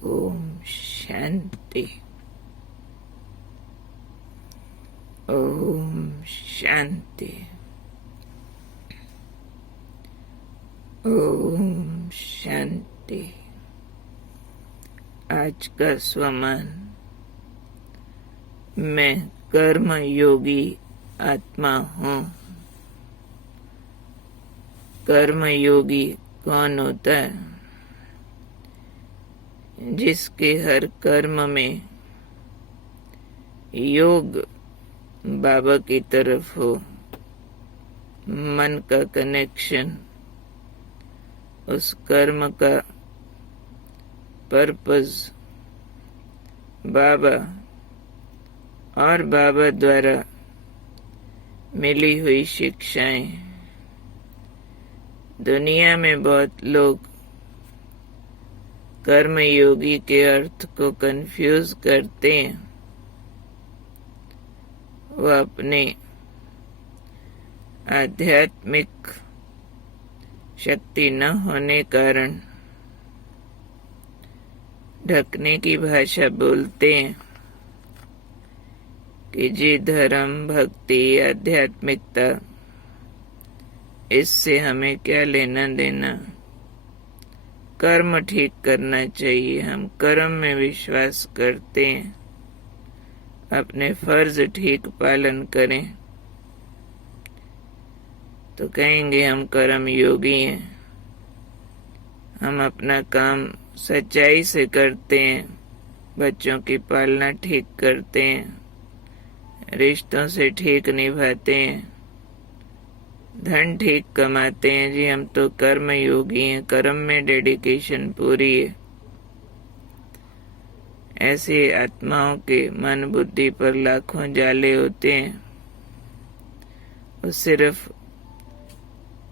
ओम शांति। ओम शांति। ओम शांति। आज का स्वमान, मैं कर्म योगी आत्मा हूँ। कर्म योगी कौन होता है? जिसके हर कर्म में योग बाबा की तरफ हो, मन का कनेक्शन, उस कर्म का पर्पस बाबा और बाबा द्वारा मिली हुई शिक्षाएं। दुनिया में बहुत लोग कर्म योगी के अर्थ को कंफ्यूज करते हैं। वह अपने आध्यात्मिक शक्ति न होने कारण ढकने की भाषा बोलते हैं कि जी धर्म, भक्ति, आध्यात्मिकता, इससे हमें क्या लेना देना। कर्म ठीक करना चाहिए, हम कर्म में विश्वास करते हैं, अपने फर्ज ठीक पालन करें तो कहेंगे हम कर्म योगी हैं। हम अपना काम सच्चाई से करते हैं, बच्चों की पालना ठीक करते हैं, रिश्तों से ठीक निभाते हैं, धन ठीक कमाते हैं। जी हम तो कर्म योगी हैं, कर्म में डेडिकेशन पूरी है। ऐसे आत्माओं के मन बुद्धि पर लाखों जाले होते हैं। वो सिर्फ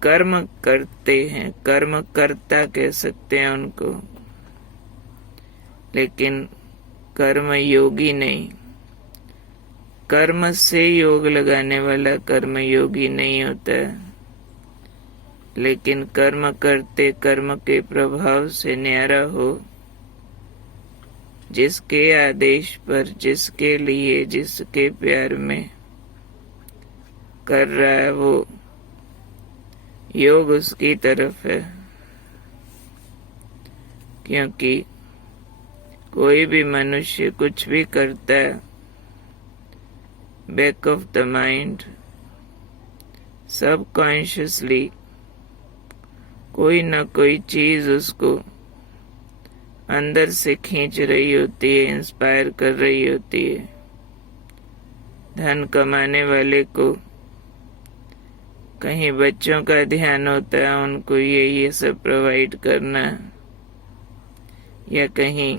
कर्म करते हैं, कर्म कर्ता कह सकते हैं उनको, लेकिन कर्म योगी नहीं। कर्म से योग लगाने वाला कर्म योगी नहीं होता, लेकिन कर्म करते कर्म के प्रभाव से न्यारा हो, जिसके आदेश पर, जिसके लिए, जिसके प्यार में कर रहा है, वो योग उसकी तरफ है। क्योंकि कोई भी मनुष्य कुछ भी करता है, back of the mind, subconsciously कोई न कोई चीज उसको अंदर से खींच रही होती है, इंस्पायर कर रही होती है। धन कमाने वाले को कहीं बच्चों का ध्यान होता है, उनको ये सब प्रोवाइड करना, या कहीं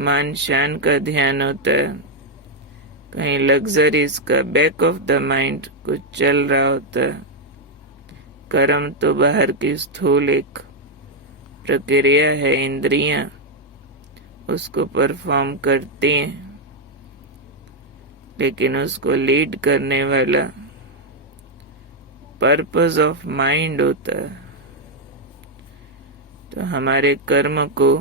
मान शान का ध्यान होता है, कहीं लग्जरीज का, बैक ऑफ द माइंड कुछ चल रहा होता है। कर्म तो बाहर की स्थूल एक प्रक्रिया है, इंद्रियां उसको परफॉर्म करती हैं, लेकिन उसको लीड करने वाला पर्पस ऑफ माइंड होता है। तो हमारे कर्म को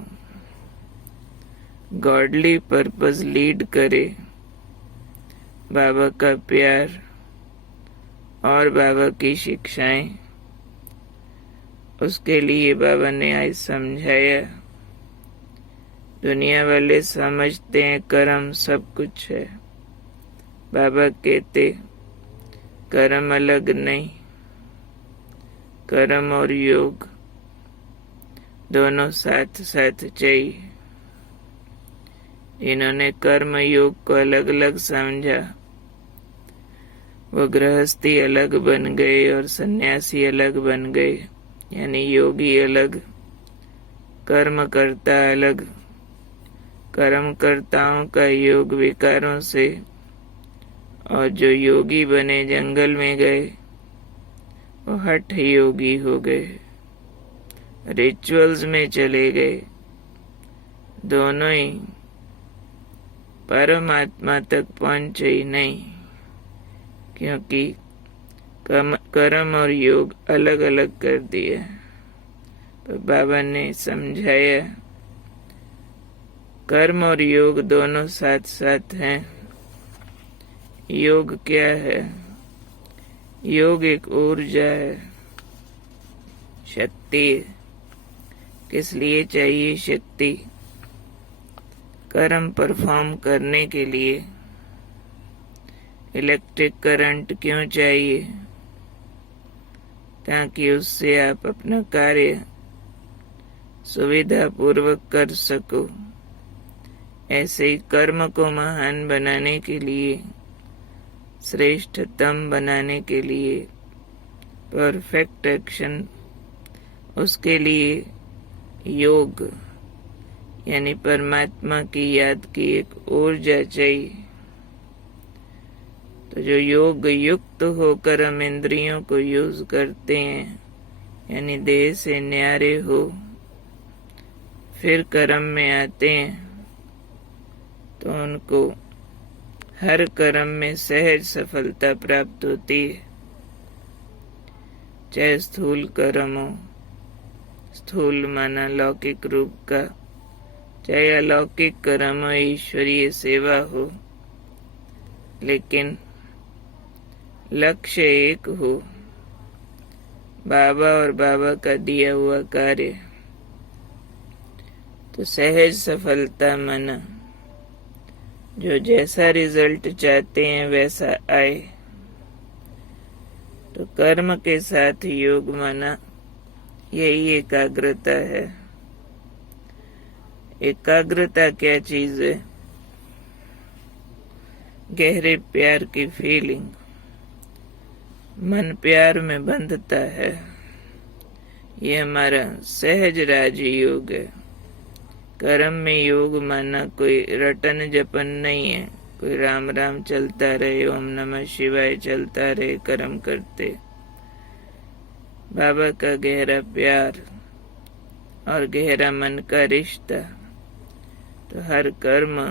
गॉडली पर्पस लीड करे, बाबा का प्यार और बाबा की शिक्षाएं, उसके लिए बाबा ने आज समझाया। दुनिया वाले समझते हैं कर्म सब कुछ है। बाबा कहते कर्म अलग नहीं, कर्म और योग दोनों साथ साथ चाहिए। इन्होंने कर्म योग को अलग अलग समझा, वो गृहस्थी अलग बन गए और सन्यासी अलग बन गए, यानी योगी अलग, कर्म करता अलग। कर्म कर्ताओं का योग विकारों से, और जो योगी बने जंगल में गए वो हठ योगी हो गए, रिचुअल्स में चले गए। दोनों ही परमात्मा तक पहुंचे ही नहीं, क्योंकि कर्म और योग अलग अलग कर दिया। तो बाबा ने समझाया कर्म और योग दोनों साथ साथ हैं। योग क्या है? योग एक ऊर्जा है, शक्ति है। किस लिए चाहिए शक्ति? कर्म परफॉर्म करने के लिए। इलेक्ट्रिक करंट क्यों चाहिए? ताकि उससे आप अपना कार्य सुविधा पूर्वक कर सको। ऐसे ही कर्म को महान बनाने के लिए, श्रेष्ठतम बनाने के लिए, परफेक्ट एक्शन, उसके लिए योग यानी परमात्मा की याद की एक ऊर्जा चाहिए। तो जो योग युक्त होकर हम इंद्रियों को यूज करते हैं, यानी देह से न्यारे हो, फिर कर्म में आते हैं, तो उनको हर कर्म में सहज सफलता प्राप्त होती है। चाहे स्थूल कर्म हो, स्थूल माना लौकिक रूप का, चाहे अलौकिक कर्म हो, ईश्वरीय सेवा हो, लेकिन लक्ष्य एक हो, बाबा और बाबा का दिया हुआ कार्य, तो सहज सफलता माना जो जैसा रिजल्ट चाहते हैं वैसा आए। तो कर्म के साथ योग माना यही एकाग्रता है। एकाग्रता क्या चीज है? गहरे प्यार की फीलिंग। मन प्यार में बंधता है। ये हमारा सहज राजयोग है। कर्म में योग माना कोई रटन जपन नहीं है, कोई राम राम चलता रहे, ओम नमः शिवाय चलता रहे, कर्म करते। बाबा का गहरा प्यार और गहरा मन का रिश्ता। तो हर कर्म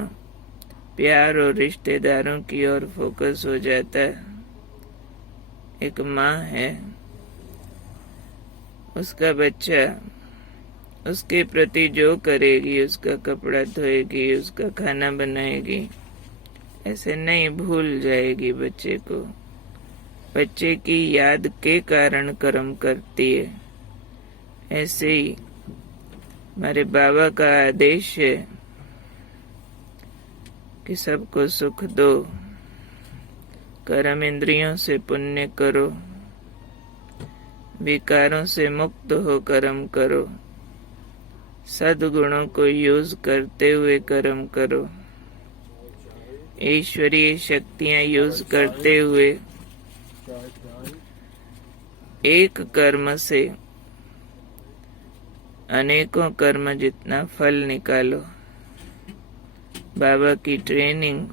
प्यार और रिश्तेदारों की ओर फोकस हो जाता है। एक माँ है, उसका बच्चा उसके प्रति जो करेगी, उसका कपड़ा धोएगी, उसका खाना बनाएगी, ऐसे नहीं भूल जाएगी बच्चे को। बच्चे की याद के कारण कर्म करती है। ऐसे ही हमारे बाबा का आदेश है कि सबको सुख दो, कर्म इंद्रियों से पुण्य करो, विकारों से मुक्त हो कर्म करो, सद्गुणों को यूज करते हुए कर्म करो, ईश्वरीय शक्तियां यूज करते हुए एक कर्म से अनेकों कर्म जितना फल निकालो। बाबा की ट्रेनिंग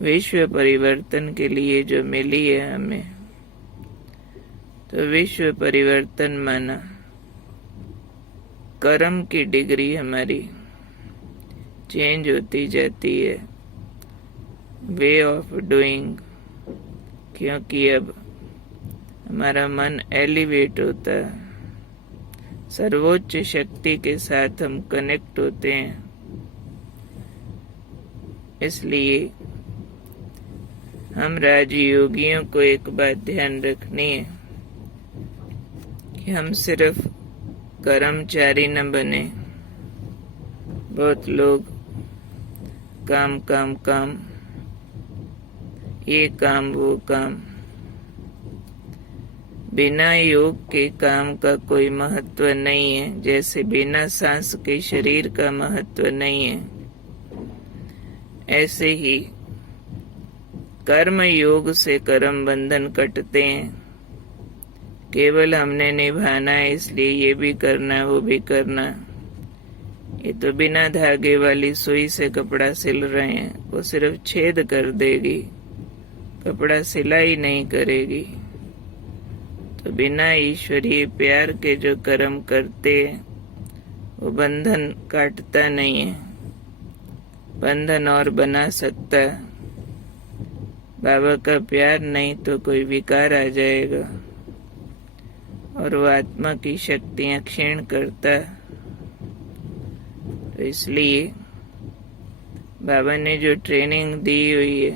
विश्व परिवर्तन के लिए जो मिली है हमें, तो विश्व परिवर्तन माना कर्म की डिग्री हमारी चेंज होती जाती है, वे ऑफ डूइंग, क्योंकि अब हमारा मन एलिवेट होता है, सर्वोच्च शक्ति के साथ हम कनेक्ट होते हैं। इसलिए हम राजयोगियों को एक बात ध्यान रखनी है कि हम सिर्फ कर्मचारी न बने। बहुत लोग काम काम काम, ये काम वो काम, बिना योग के काम का कोई महत्व नहीं है, जैसे बिना सांस के शरीर का महत्व नहीं है। ऐसे ही कर्म योग से कर्म बंधन कटते हैं। केवल हमने निभाना है, इसलिए ये भी करना वो भी करना। ये तो बिना धागे वाली सुई से कपड़ा सिल रहे हैं, वो सिर्फ छेद कर देगी, कपड़ा सिलाई नहीं करेगी। तो बिना ईश्वरीय प्यार के जो कर्म करते हैं वो बंधन काटता नहीं है, बंधन और बना सकता है। बाबा का प्यार नहीं तो कोई विकार आ जाएगा और वो आत्मा की शक्तियां क्षीण करता है। तो तो इसलिए बाबा ने जो ट्रेनिंग दी हुई है,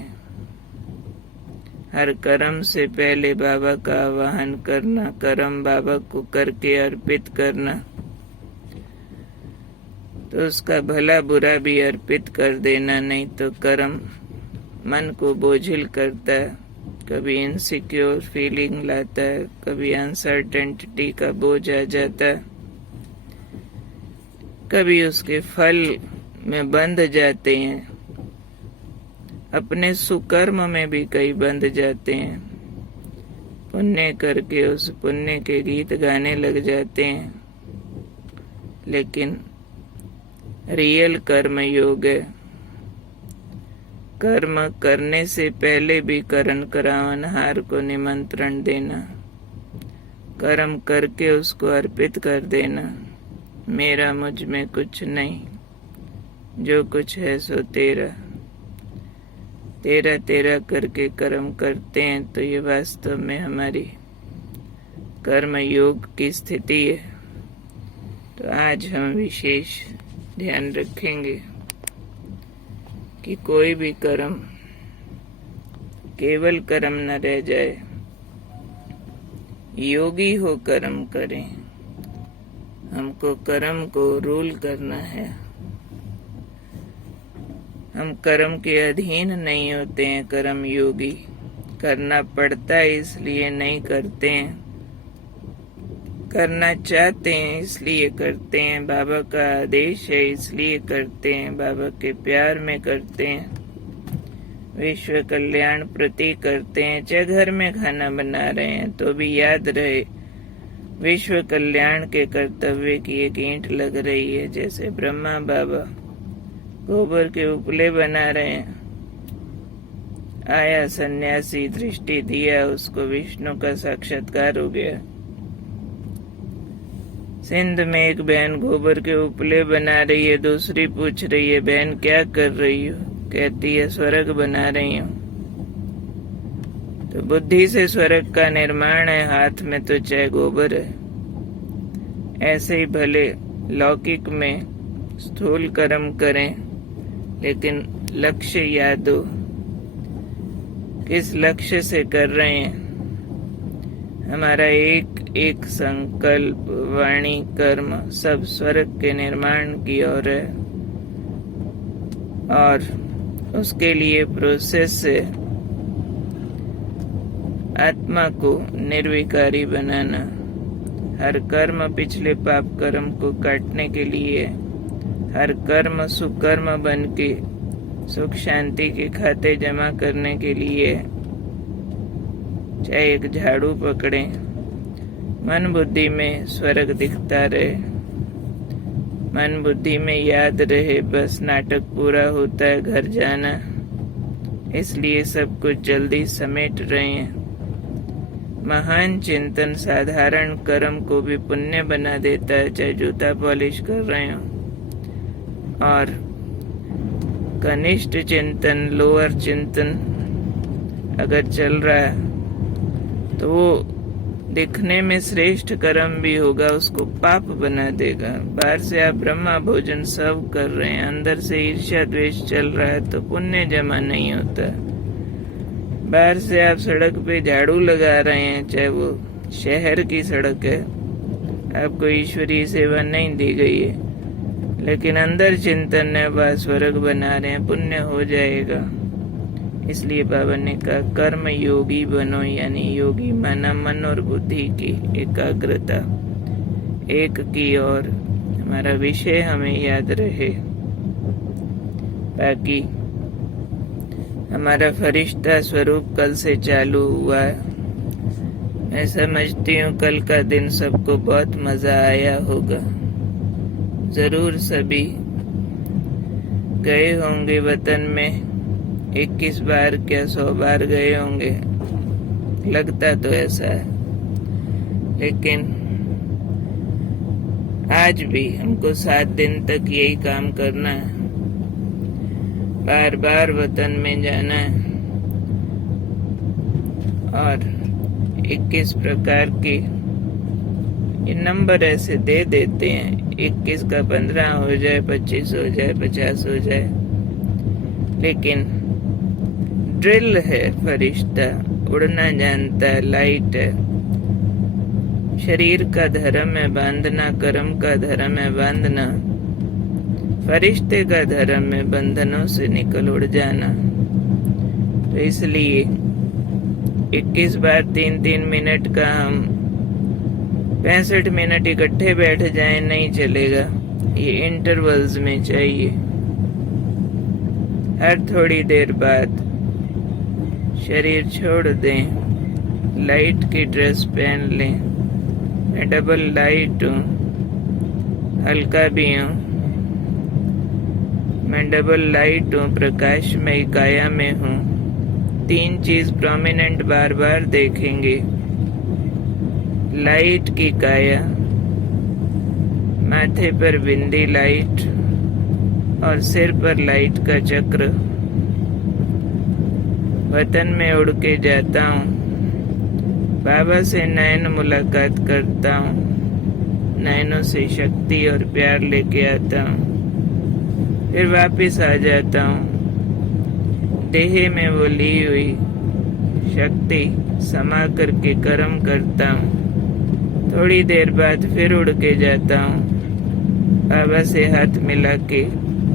हर कर्म से पहले बाबा का आवाहन करना, कर्म बाबा को करके अर्पित करना, तो उसका भला बुरा भी अर्पित कर देना, नहीं तो कर्म मन को बोझिल करता है, कभी इनसिक्योर फीलिंग लाता है, कभी अनसर्टेनिटी का बोझ आ जाता है, कभी उसके फल में बंध जाते हैं, अपने सुकर्म में भी कई बंध जाते हैं, पुण्य करके उस पुण्य के गीत गाने लग जाते हैं। लेकिन रियल कर्म योग है, कर्म करने से पहले भी करण करावनहार को निमंत्रण देना, कर्म करके उसको अर्पित कर देना, मेरा मुझ में कुछ नहीं, जो कुछ है सो तेरा। तेरा तेरा करके कर्म करते हैं तो ये वास्तव में हमारी कर्म योग की स्थिति है। तो आज हम विशेष ध्यान रखेंगे कि कोई भी कर्म केवल कर्म न रह जाए, योगी हो कर्म करें। हमको कर्म को रूल करना है, हम कर्म के अधीन नहीं होते हैं। कर्म योगी करना पड़ता है इसलिए नहीं करते हैं, करना चाहते हैं इसलिए करते हैं, बाबा का आदेश है इसलिए करते हैं, बाबा के प्यार में करते हैं, विश्व कल्याण प्रति करते हैं। चाहे घर में खाना बना रहे हैं तो भी याद रहे विश्व कल्याण के कर्तव्य की एक ईंट लग रही है। जैसे ब्रह्मा बाबा गोबर के उपले बना रहे हैं, आया सन्यासी, दृष्टि दिया, उसको विष्णु का साक्षात्कार हो गया। सिंध में एक बहन गोबर के उपले बना रही है, दूसरी पूछ रही है बहन क्या कर रही हो, कहती है स्वर्ग बना रही हूँ। तो बुद्धि से स्वर्ग का निर्माण है, हाथ में तो चाहे गोबर है। ऐसे ही भले लौकिक में स्थूल कर्म करें, लेकिन लक्ष्य याद हो, किस लक्ष्य से कर रहे हैं। हमारा एक एक संकल्प, वाणी, कर्म सब स्वर्ग के निर्माण की ओर है, और उसके लिए प्रोसेस से आत्मा को निर्विकारी बनाना। हर कर्म पिछले पाप कर्म को काटने के लिए, हर कर्म सुकर्म बन के सुख शांति के खाते जमा करने के लिए। चाहे एक झाड़ू पकड़े, मन बुद्धि में स्वर्ग दिखता रहे, मन बुद्धि में याद रहे बस नाटक पूरा होता है घर जाना, इसलिए सब कुछ जल्दी समेट रहे हैं। महान चिंतन साधारण कर्म को भी पुण्य बना देता है, चाहे जूता पॉलिश कर रहे हो। और कनिष्ठ चिंतन, लोअर चिंतन अगर चल रहा है तो वो दिखने में श्रेष्ठ कर्म भी होगा, उसको पाप बना देगा। बाहर से आप ब्रह्मा भोजन सर्व कर रहे हैं, अंदर से ईर्ष्या द्वेष चल रहा है तो पुण्य जमा नहीं होता। बाहर से आप सड़क पे झाड़ू लगा रहे हैं, चाहे वो शहर की सड़क है, आपको ईश्वरीय सेवा नहीं दी गई है, लेकिन अंदर चिंतन है वह स्वर्ग बना रहे हैं, पुण्य हो जाएगा। इसलिए बाबा ने कहा कर्म योगी बनो, यानी योगी माना मन और बुद्धि की एकाग्रता एक की ओर। हमारा विषय हमें याद रहे, ताकि हमारा फरिश्ता स्वरूप कल से चालू हुआ है। मैं समझती हूँ कल का दिन सबको बहुत मजा आया होगा, जरूर सभी गए होंगे वतन में, 21 बार क्या 100 बार गए होंगे, लगता तो ऐसा है। लेकिन आज भी हमको 7 दिन तक यही काम करना है, बार बार वतन में जाना है और 21 प्रकार के ये नंबर ऐसे दे देते हैं, 21 का 15 हो जाए, 25 हो जाए, 50 हो जाए, लेकिन ड्रिल है फरिश्ता, उड़ना जानता है, लाइट है। शरीर का धर्म है बांधना, कर्म का धर्म है बांधना, फरिश्ते का धर्म है बंधनों से निकल उड़ जाना। तो इसलिए 21 बार 3-3 मिनट का हम 65 मिनट इकट्ठे बैठ जाएं नहीं चलेगा, ये इंटरवल्स में चाहिए। हर थोड़ी देर बाद शरीर छोड़ दें, लाइट की ड्रेस पहन लें। मैं डबल लाइट हूँ, हल्का भी हूँ। मैं डबल लाइट हूँ, प्रकाशमय काया में हूँ। 3 चीज प्रोमिनेंट बार बार देखेंगे। लाइट की काया, माथे पर बिंदी लाइट और सिर पर लाइट का चक्र। वतन में उड़ के जाता हूँ, बाबा से नैन मुलाकात करता हूँ, नैनों से शक्ति और प्यार लेके आता हूँ, फिर वापिस आ जाता हूँ। देह में वो ली हुई शक्ति समा करके कर्म करता हूँ। थोड़ी देर बाद फिर उड़ के जाता हूँ, बाबा से हाथ मिला के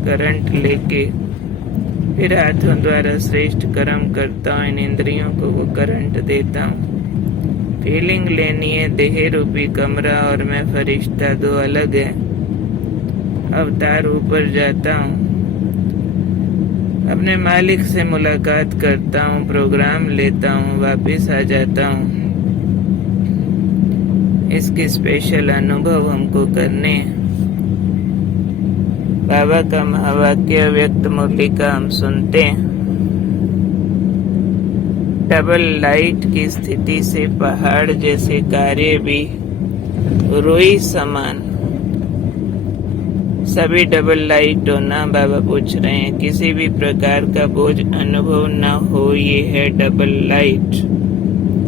करंट लेके फिर हाथों द्वारा श्रेष्ठ कर्म करता हूँ। इन इंद्रियों को वो करंट देता हूँ। फीलिंग लेनी है, देह रूपी कमरा और मैं फरिश्ता दो अलग है। अवतार ऊपर जाता हूँ, अपने मालिक से मुलाकात करता हूँ, प्रोग्राम लेता हूँ, वापिस आ जाता हूँ। इसके स्पेशल अनुभव हमको करने हैं। बाबा का महावाक्य व्यक्त मुरलिका हम सुनते हैं। डबल लाइट की स्थिति से पहाड़ जैसे कार्य भी रुई समान। सभी डबल लाइट हो ना, बाबा पूछ रहे हैं। किसी भी प्रकार का बोझ अनुभव ना हो, ये है डबल लाइट।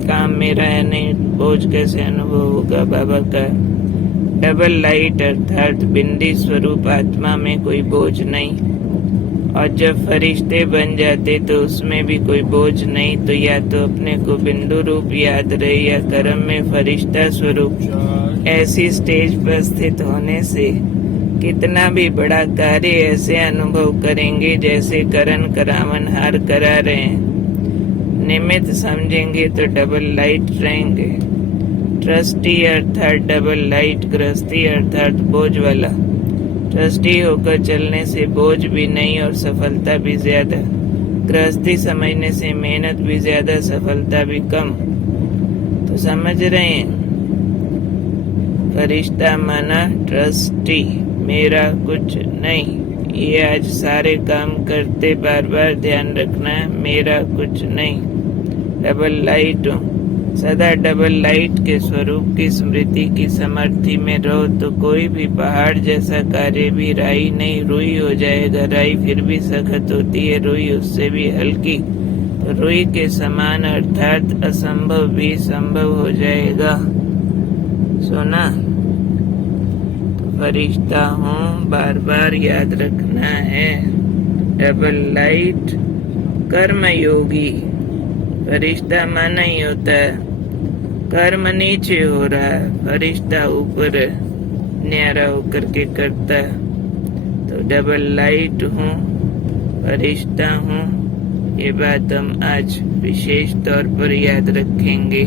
काम मेरा है नहीं, बोझ कैसे अनुभव होगा बाबा का। डबल लाइट अर्थात बिंदी स्वरूप आत्मा में कोई बोझ नहीं। और जब फरिश्ते बन जाते तो उसमें भी कोई बोझ नहीं। तो या तो अपने को बिंदु रूप याद रहे या कर्म में फरिश्ता स्वरूप। ऐसी स्टेज पर स्थित होने से कितना भी बड़ा कार्य ऐसे अनुभव करेंगे जैसे करण करावन हार करा रहे हैं। निमित्त समझेंगे तो डबल लाइट रहेंगे। ट्रस्टी अर्थात डबल लाइट, गृहस्थी अर्थात बोझ वाला। ट्रस्टी होकर चलने से बोझ भी नहीं और सफलता भी ज्यादा। गृहस्थी समझने से मेहनत भी ज्यादा, सफलता भी कम। तो समझ रहे हैं, फरिश्ता माना ट्रस्टी, मेरा कुछ नहीं। ये आज सारे काम करते बार बार ध्यान रखना है, मेरा कुछ नहीं। डबल लाइट हूँ, सदा डबल लाइट के स्वरूप की स्मृति की समर्थी में रहो तो कोई भी पहाड़ जैसा कार्य भी राई नहीं रुई हो जाएगा। राई फिर भी सख्त होती है, रुई उससे भी हल्की। तो रुई के समान अर्थात असंभव भी संभव हो जाएगा। सुना? तो फरिश्ता हूँ, बार बार याद रखना है। डबल लाइट कर्म योगी। फरिश्ता माना ही होता है, कर्म नीचे हो रहा है, फरिश्ता ऊपर न्यारा होकर के करता है। तो डबल लाइट हूँ, फरिश्ता हूँ, ये बात हम आज विशेष तौर पर याद रखेंगे।